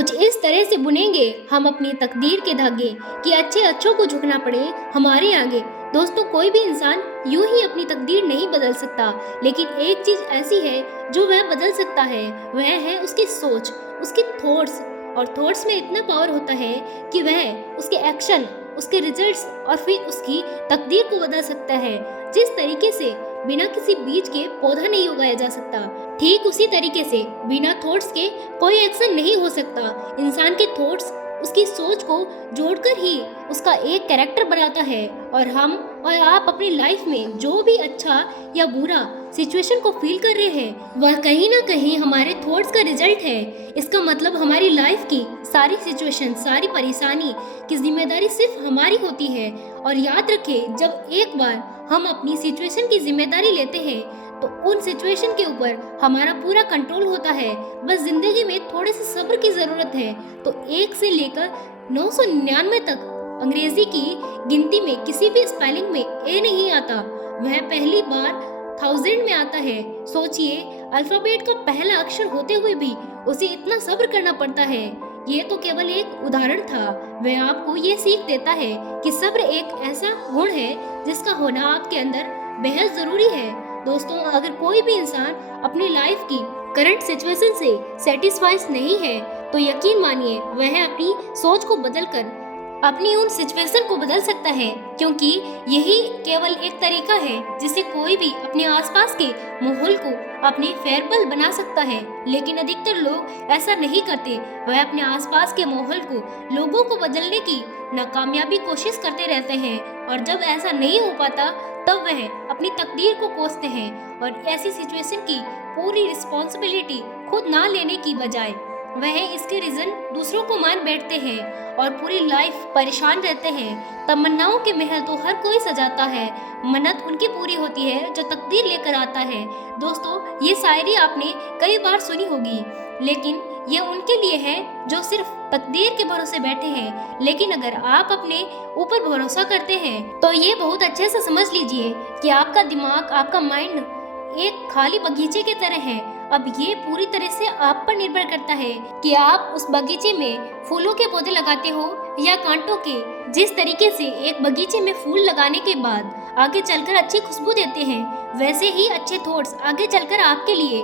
कुछ इस तरह से बुनेंगे हम अपनी तकदीर के धागे कि अच्छे अच्छों को झुकना पड़े हमारे आगे। दोस्तों, कोई भी इंसान यूं ही अपनी तकदीर नहीं बदल सकता, लेकिन एक चीज ऐसी है जो वह बदल सकता है, वह है उसकी सोच, उसकी थॉट्स। और थॉट्स में इतना पावर होता है कि वह उसके एक्शन, उसके रिजल्ट्स और फिर उसकी तकदीर को बदल सकता है। जिस तरीके से बिना किसी बीज के पौधा नहीं उगाया जा सकता, ठीक उसी तरीके से बिना थॉट्स के कोई एक्शन नहीं हो सकता। इंसान के थॉट्स उसकी सोच को जोड़कर ही उसका एक कैरेक्टर बनाता है। और हम और आप अपनी लाइफ में जो भी अच्छा या बुरा सिचुएशन को फील कर रहे हैं, वह कहीं ना कहीं हमारे थॉट्स का रिजल्ट है। इसका मतलब हमारी लाइफ की सारी सिचुएशन, सारी परेशानी की जिम्मेदारी सिर्फ हमारी होती है। और याद रखें, जब एक बार हम अपनी सिचुएशन की जिम्मेदारी लेते हैं तो उन सिचुएशन के ऊपर हमारा पूरा कंट्रोल होता है। बस जिंदगी में थोड़े से सब्र की जरूरत है। तो 1 से लेकर 999 तक अंग्रेजी की गिनती में किसी भी स्पेलिंग में ए नहीं आता, वह पहली बार 1000 में आता है। सोचिए, अल्फाबेट का पहला अक्षर होते हुए भी उसे इतना सब्र करना पड़ता है। ये तो केवल एक उदाहरण था। वह आपको ये सीख देता है कि सब्र एक ऐसा गुण है जिसका होना आपके अंदर बेहद जरूरी है। दोस्तों, अगर कोई भी इंसान अपनी लाइफ की करंट सिचुएशन से सेटिस्फाइड नहीं है तो यकीन मानिए वह अपनी सोच को बदलकर अपनी उन सिचुएशन को बदल सकता है, क्योंकि यही केवल एक तरीका है जिससे कोई भी अपने आसपास के माहौल को अपने फेवरेबल बना सकता है। लेकिन अधिकतर लोग ऐसा नहीं करते। वह अपने आसपास के माहौल को, लोगों को बदलने की नाकामयाबी कोशिश करते रहते हैं, और जब ऐसा नहीं हो पाता तब वह अपनी तकदीर को कोसते हैं और ऐसी सिचुएशन की पूरी रिस्पॉन्सिबिलिटी खुद ना लेने की बजाय वह इसके रीजन दूसरों को मान बैठते हैं और पूरी लाइफ परेशान रहते हैं। तमन्नाओं के महल तो हर कोई सजाता है, मन्नत उनकी पूरी होती है जो तकदीर लेकर आता है। दोस्तों, ये शायरी आपने कई बार सुनी होगी, लेकिन ये उनके लिए है जो सिर्फ तकदीर के भरोसे बैठे हैं। लेकिन अगर आप अपने ऊपर भरोसा करते हैं तो ये बहुत अच्छे से समझ लीजिए कि आपका दिमाग, आपका माइंड एक खाली बगीचे की तरह है। अब ये पूरी तरह से आप पर निर्भर करता है कि आप उस बगीचे में फूलों के पौधे लगाते हो या कांटों के। जिस तरीके से एक बगीचे में फूल लगाने के बाद आगे चलकर अच्छी खुशबू देते हैं, वैसे ही अच्छे थॉट्स आगे चलकर आपके लिए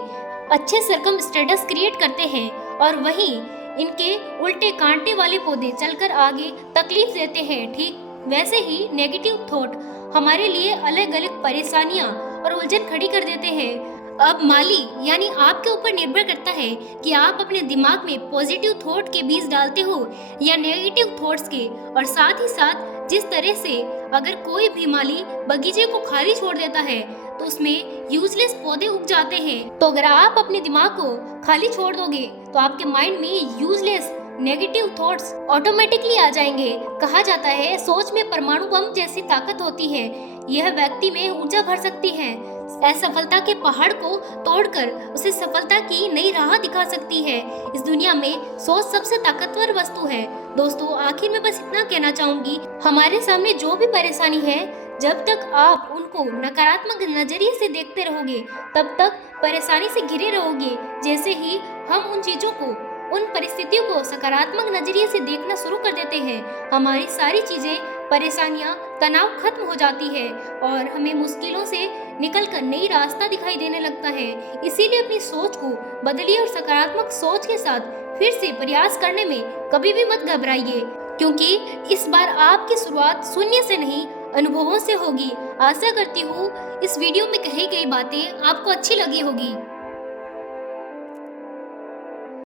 अच्छे सर्कमस्टेंसेस क्रिएट करते हैं, और वहीं इनके उल्टे कांटे वाले पौधे चलकर आगे तकलीफ देते हैं। ठीक वैसे ही नेगेटिव थॉट हमारे लिए अलग अलग परेशानियां और उलझन खड़ी कर देते हैं। अब माली यानी आपके ऊपर निर्भर करता है कि आप अपने दिमाग में पॉजिटिव थॉट के बीज डालते हो या नेगेटिव थॉट्स के। और साथ ही साथ जिस तरह से अगर कोई भी माली बगीचे को खाली छोड़ देता है तो उसमें यूजलेस पौधे उग जाते हैं, तो अगर आप अपने दिमाग को खाली छोड़ दोगे तो आपके माइंड में यूजलेस नेगेटिव थॉट्स ऑटोमेटिकली आ जाएंगे। कहा जाता है, सोच में परमाणु बम जैसी ताकत होती है। यह व्यक्ति में ऊर्जा भर सकती है, असफलता के पहाड़ को तोड़कर उसे सफलता की नई राह दिखा सकती है। इस दुनिया में सोच सबसे ताकतवर वस्तु है। दोस्तों, आखिर में बस इतना कहना चाहूंगी, हमारे सामने जो भी परेशानी है, जब तक आप उनको नकारात्मक नजरिए से देखते रहोगे तब तक परेशानी से घिरे रहोगे। जैसे ही हम उन चीजों को, उन परिस्थितियों को सकारात्मक नजरिए से देखना शुरू कर देते हैं, हमारी सारी चीजें, परेशानियां, तनाव खत्म हो जाती है और हमें मुश्किलों से निकलकर नई रास्ता दिखाई देने लगता है। इसीलिए अपनी सोच को बदलिए और सकारात्मक सोच के साथ फिर से प्रयास करने में कभी भी मत घबराइए, क्योंकि इस बार आपकी शुरुआत शून्य से नहीं, अनुभवों से होगी। आशा करती हूँ इस वीडियो में कही गई बातें आपको अच्छी लगी होगी।